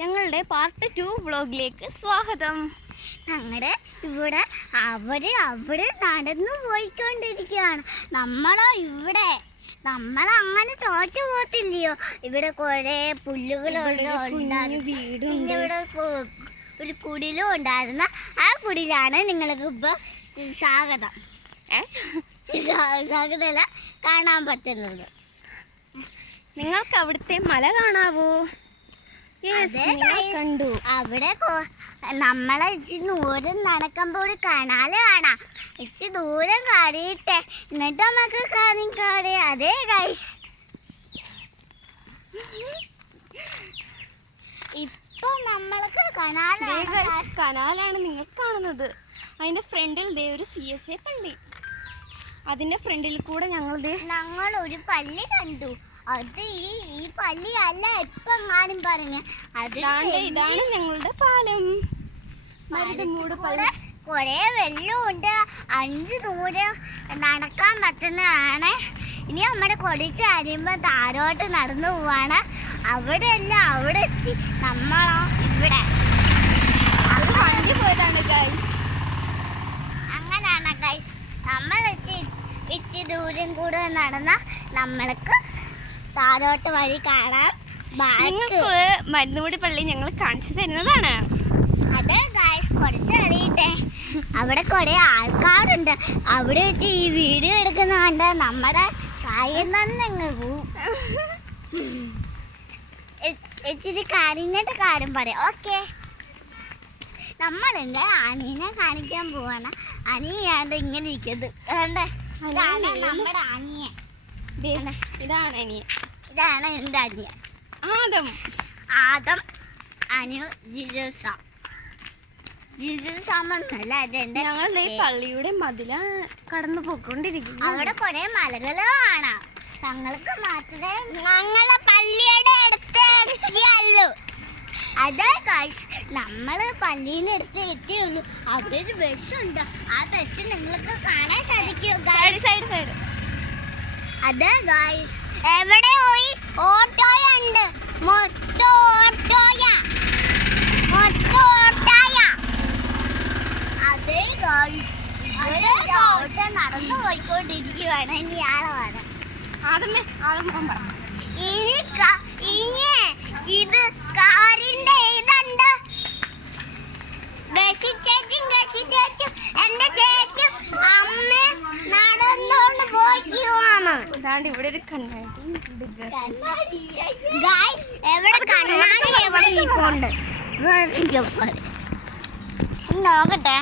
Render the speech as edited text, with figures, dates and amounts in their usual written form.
ഞങ്ങളുടെ പാർട്ട് 2 വ്ളോഗിലേക്ക് സ്വാഗതം. ഞങ്ങളുടെ ഇവിടെ അവിടെ നടന്നു പോയിക്കൊണ്ടിരിക്കുകയാണ്. നമ്മളങ്ങനെ തോറ്റു പോകത്തില്ലയോ. ഇവിടെ കുറെ പുല്ലുകളുണ്ട്, പിന്നെ ഇവിടെ ഒരു കുടിലും ഉണ്ടായിരുന്ന ആ കുടിലാണ് നിങ്ങൾക്ക് ഇപ്പൊ സ്വാഗതം കാണാൻ പറ്റുന്നത്. നിങ്ങൾക്ക് അവിടുത്തെ മല കാണാവോ? കണ്ടു. അവിടെ നമ്മളെ ഇച്ചിരി ദൂരം നടക്കുമ്പോൾ ഒരു കനാല് കാണാം. ഇച്ചിരി ദൂരം കറിയിട്ടെ, എന്നിട്ട് നമുക്ക് കറി. അതേ ഗൈസ്, ഇപ്പൊ നമ്മൾക്ക് കനാലാണ് നിങ്ങൾ കാണുന്നത്. അതിന്റെ ഫ്രണ്ടിൽ ഒരു CSA പള്ളി. അതിന്റെ ഫ്രണ്ടിൽ കൂടെ ഞങ്ങൾ ഒരു പള്ളി കണ്ടു. അത് ഈ പള്ളി അല്ല, ഇപ്പം കാണും പറഞ്ഞ ഇതാണ് ഞങ്ങളുടെ പാലം. കൊറേ വെള്ളമുണ്ട്, 5 ദൂരം നടക്കാൻ പറ്റുന്നതാണ്. ഇനി നമ്മുടെ കൊടിച്ച് അരിയുമ്പോ താഴോട്ട് നടന്നു പോവാണ്. അവിടെ എത്തി നമ്മളോ ഇവിടെ പോയതാണ് ഗൈസ്. അങ്ങനെയാണ് ഗൈസ്. നമ്മൾ ഇച്ചിരി ദൂരം കൂടെ നടന്ന നമ്മൾക്ക് താഴോട്ട് വഴി കാണാം. മരുന്നുകൂടി പള്ളി ഞങ്ങൾ കാണിച്ചു തരുന്നതാണ്. അതെ ഗൈസ്, കുറച്ച് അറിയട്ടെ. അവിടെ കുറെ ആൾക്കാരുണ്ട്. അവിടെ വെച്ച് ഈ വീഡിയോ എടുക്കുന്ന കണ്ട നമ്മുടെ കാര്യം തന്നെ പോവും. ഇച്ചിരി കരഞ്ഞിട്ട് കാര്യം പറയാം. ഓക്കെ, നമ്മളെന്താ അനീനെ കാണിക്കാൻ പോവാണ്. അനിയാണ്ട് ഇങ്ങനെ ഇരിക്കുന്നത് നമ്മുടെ അനിയെ. ഇതാണ് അനിയൻ. ഇതാണ് എൻ്റെ അനിയൻ ആദം, അനു, ജിജുസാമെന്നല്ല. ഞങ്ങൾ പള്ളിയുടെ മതില കടന്നു പോയിക്കൊണ്ടിരിക്കുന്നു. അവിടെ കുറെ മലകൾ കാണാം. ഞങ്ങൾക്ക് മാത്രമേ ഞങ്ങളെ പള്ളിയുടെ അടുത്ത് അതെ ഗൈസ്, നമ്മള് പള്ളീൻ്റെ അടുത്ത് എത്തിയുള്ളൂ. അവിടെ ഒരു ബസ്സുണ്ട്. ആ ബസ് നിങ്ങൾക്ക് കാണാൻ സാധിക്കുമോ? സൈഡ്. അതെ ഗൈസ്, എവിടെ പോയി? ഓട്ടോയുണ്ട്, മൊത്തം ഓട്ടോയ. അതെ ഗൈസ്, ഇവിടെ നടന്നു പോയിക്കൊണ്ടിരിക്കുകയാണ്. ഇനി ആളെ വരാം. ഇനി ഇത് കാറിന്റെ ഇതുണ്ട്. ചേച്ചും എന്റെ ചേച്ചും അമ്മ നടന്നുകൊണ്ട് പോയിക്കുവാണ്. ഇവിടെ ഒരു കണ്ണാടി എവിടെ കണ്ണാടി എവിടെ ഇരിപ്പുണ്ട് നോക്കട്ടെ.